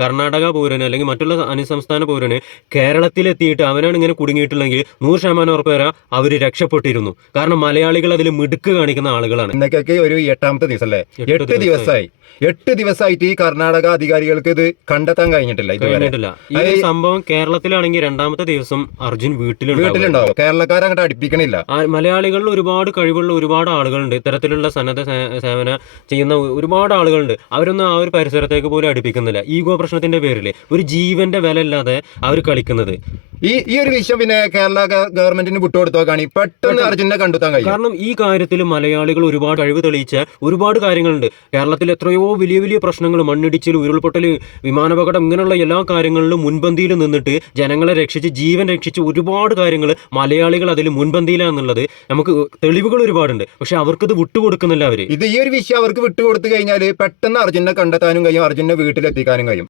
കർണാടക പൗരന് അല്ലെങ്കിൽ മറ്റുള്ള അന്യസംസ്ഥാന പൗരന് കേരളത്തിലെത്തിയിട്ട് അവനാണ് ഇങ്ങനെ കുടുങ്ങിയിട്ടുണ്ടെങ്കിൽ 100% ഉറപ്പ് വരാം അവർ രക്ഷപ്പെട്ടിരുന്നു. കാരണം മലയാളികൾ അതിൽ മിടുക്ക് കാണിക്കുന്ന ആളുകളാണ്. ഇന്നൊക്കെ ഒരു 8ാമത്തെ ദിവസം അല്ലേ? 8 ദിവസമായി. 8 ദിവസമായിട്ട് ഈ കർണാടക അധികാരികൾക്ക് ഇത് കണ്ടെത്താൻ കഴിഞ്ഞിട്ടില്ല. ഈ ഒരു സംഭവം കേരളത്തിലാണെങ്കിൽ 2ാമത്തെ ദിവസം അർജുൻ വീട്ടിലുണ്ടാവും. കേരളക്കാരെ അങ്ങോട്ട് അടുപ്പിക്കണില്ല. മലയാളികളിൽ ഒരുപാട് കഴിവുള്ള ഒരുപാട് ആളുകളുണ്ട്. ഇത്തരത്തിലുള്ള സന്നദ്ധ സേവന ചെയ്യുന്ന ഒരുപാട് ആളുകളുണ്ട്. അവരൊന്നും ആ ഒരു പരിസരത്തേക്ക് പോലും അടുപ്പിക്കുന്നില്ല. ഈഗോ പ്രശ്നത്തിന്റെ പേരിൽ ഒരു ജീവന്റെ വില ഇല്ലാതെ അവർ കളിക്കുന്നത്. ഈ ഒരു വിഷയം പിന്നെ കേരള ഗവൺമെന്റിന് വിട്ടുകൊടുത്തോക്കാണ് പെട്ടെന്ന് അർജുനെ കണ്ടെത്താൻ കഴിയും. കാരണം ഈ കാര്യത്തിൽ മലയാളികൾ ഒരുപാട് കഴിവ് തെളിയിച്ച ഒരുപാട് കാര്യങ്ങളുണ്ട്. കേരളത്തിൽ എത്രയോ വലിയ വലിയ പ്രശ്നങ്ങൾ, മണ്ണിടിച്ചിൽ, ഉരുൾപൊട്ടൽ, വിമാനാപകടം, ഇങ്ങനെയുള്ള എല്ലാ കാര്യങ്ങളിലും മുൻപന്തിയിൽ നിന്നിട്ട് ജനങ്ങളെ രക്ഷിച്ച് ജീവൻ രക്ഷിച്ച് ഒരുപാട് കാര്യങ്ങൾ മലയാളികൾ അതിൽ മുൻപന്തിയിലാണെന്നുള്ളത് നമുക്ക് തെളിവുകൾ ഒരുപാടുണ്ട്. പക്ഷെ അവർക്കിത് വിട്ടുകൊടുക്കുന്നില്ല. ഈ ഒരു വിഷയം അവർക്ക് വിട്ടുകൊടുത്തു കഴിഞ്ഞാൽ പെട്ടെന്ന് അർജുനെ കണ്ടെത്താനും കഴിയും, അർജുനെ വീട്ടിലെത്തിക്കാനും കഴിയും.